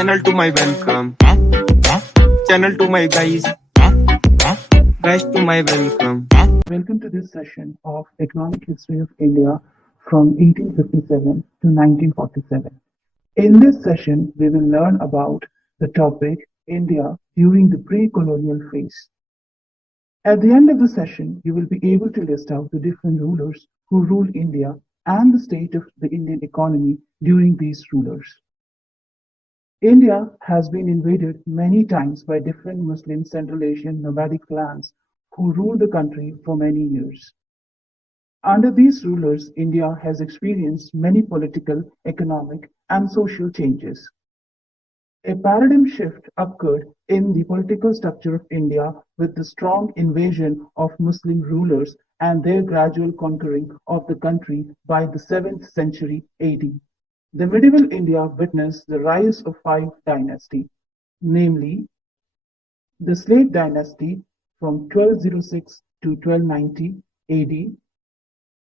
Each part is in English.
channel to my welcome. Channel to my guys. Guys to my welcome. Welcome to this session of Economic History of India from 1857 to 1947. In this session, we will learn about the topic India during the pre-colonial phase. At the end of the session, you will be able to list out the different rulers who ruled India and the state of the Indian economy during these rulers. India has been invaded many times by different Muslim Central Asian nomadic clans who ruled the country for many years. Under these rulers, India has experienced many political, economic, and social changes. A paradigm shift occurred in the political structure of India with the strong invasion of Muslim rulers and their gradual conquering of the country by the 7th century AD. The medieval India witnessed the rise of 5 dynasties, namely the Slave dynasty from 1206 to 1290 AD,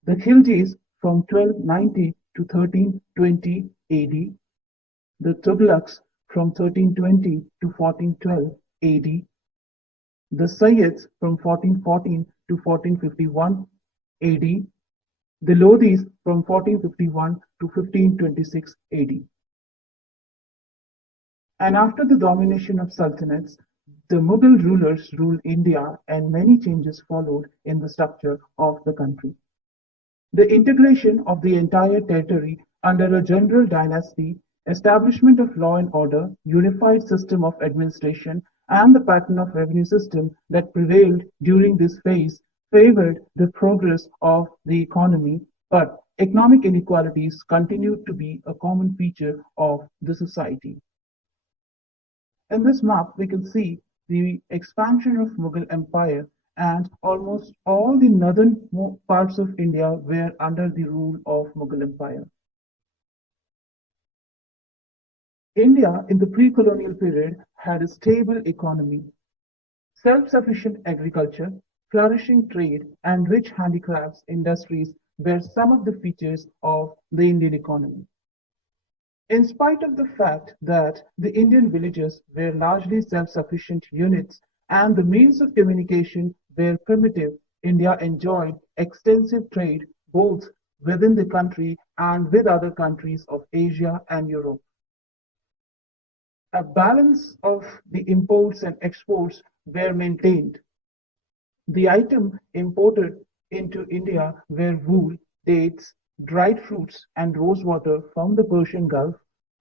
the Khiljis from 1290 to 1320 AD, the Tughlaqs from 1320 to 1412 AD, the Sayyids from 1414 to 1451 AD, the Lodhis from 1451 to 1526 AD. And after the domination of sultanates, the Mughal rulers ruled India and many changes followed in the structure of the country. The integration of the entire territory under a general dynasty, establishment of law and order, unified system of administration, and the pattern of revenue system that prevailed during this phase favored the progress of the economy, but economic inequalities continued to be a common feature of the society. In this map, we can see the expansion of Mughal Empire, and almost all the northern parts of India were under the rule of Mughal Empire. India in the pre-colonial period had a stable economy, self-sufficient agriculture, flourishing trade, and rich handicrafts industries were some of the features of the Indian economy. In spite of the fact that the Indian villages were largely self-sufficient units and the means of communication were primitive, India enjoyed extensive trade both within the country and with other countries of Asia and Europe. A balance of the imports and exports were maintained. The item imported into India were wool, dates, dried fruits, and rosewater from the Persian Gulf,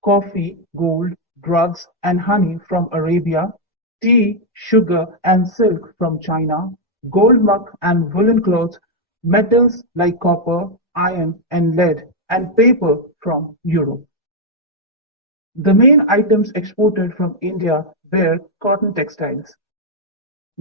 coffee, gold, drugs, and honey from Arabia, tea, sugar, and silk from China, gold muck and woolen cloth, metals like copper, iron, and lead, and paper from Europe. The main items exported from India were cotton textiles.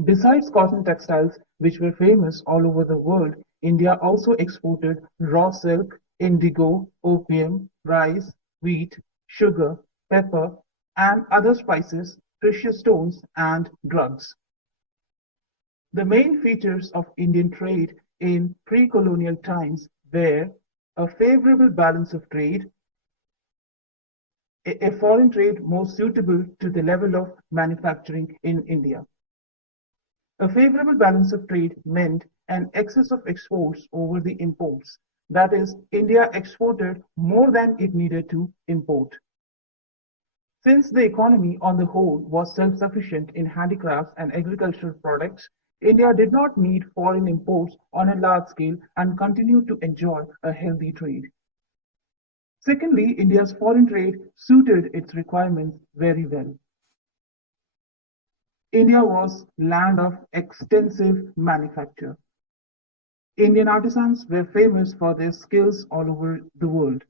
Besides cotton textiles, which were famous all over the world, India also exported raw silk, indigo, opium, rice, wheat, sugar, pepper, and other spices, precious stones, and drugs. The main features of Indian trade in pre-colonial times were a favorable balance of trade, a foreign trade more suitable to the level of manufacturing in India. A favorable balance of trade meant an excess of exports over the imports. That is, India exported more than it needed to import. Since the economy on the whole was self-sufficient in handicrafts and agricultural products, India did not need foreign imports on a large scale and continued to enjoy a healthy trade. Secondly, India's foreign trade suited its requirements very well. India was land of extensive manufacture. Indian artisans were famous for their skills all over the world.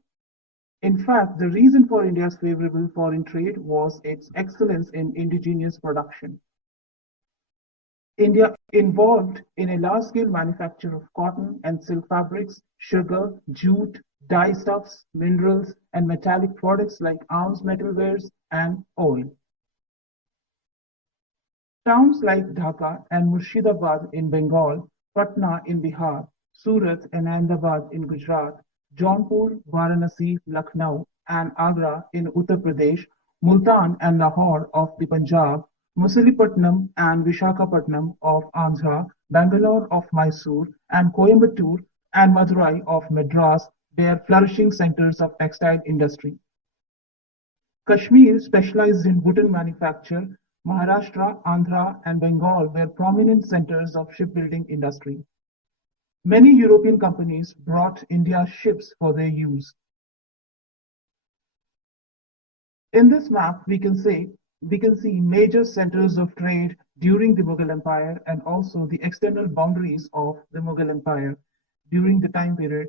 In fact, the reason for India's favorable foreign trade was its excellence in indigenous production. India involved in a large-scale manufacture of cotton and silk fabrics, sugar, jute, dye stuffs, minerals, and metallic products like arms metalwares and oil. Towns like Dhaka and Murshidabad in Bengal, Patna in Bihar, Surat and Ahmedabad in Gujarat, Jaunpur, Varanasi, Lucknow, and Agra in Uttar Pradesh Multan and Lahore of the Punjab, Machilipatnam and Vishakhapatnam of Andhra, Bangalore of Mysore, and Coimbatore and Madurai of Madras were flourishing centers of textile industry. Kashmir specialized in wooden manufacture. Maharashtra, Andhra, and Bengal were prominent centers of shipbuilding industry. Many European companies brought India ships for their use. In this map, we can see major centers of trade during the Mughal Empire and also the external boundaries of the Mughal Empire during the time period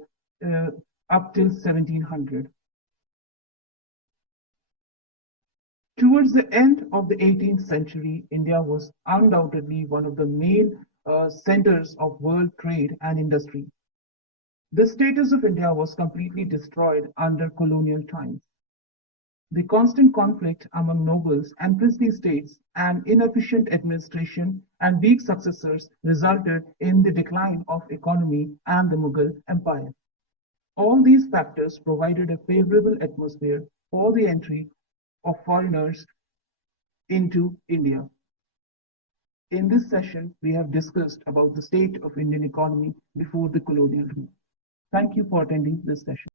up till 1700. Towards the end of the 18th century, India was undoubtedly one of the main centers of world trade and industry. The status of India was completely destroyed under colonial times. The constant conflict among nobles and princely states and inefficient administration and weak successors resulted in the decline of economy and the Mughal Empire. All these factors provided a favorable atmosphere for the entry of foreigners into India. In this session, we have discussed about the state of Indian economy before the colonial rule. Thank you for attending this session.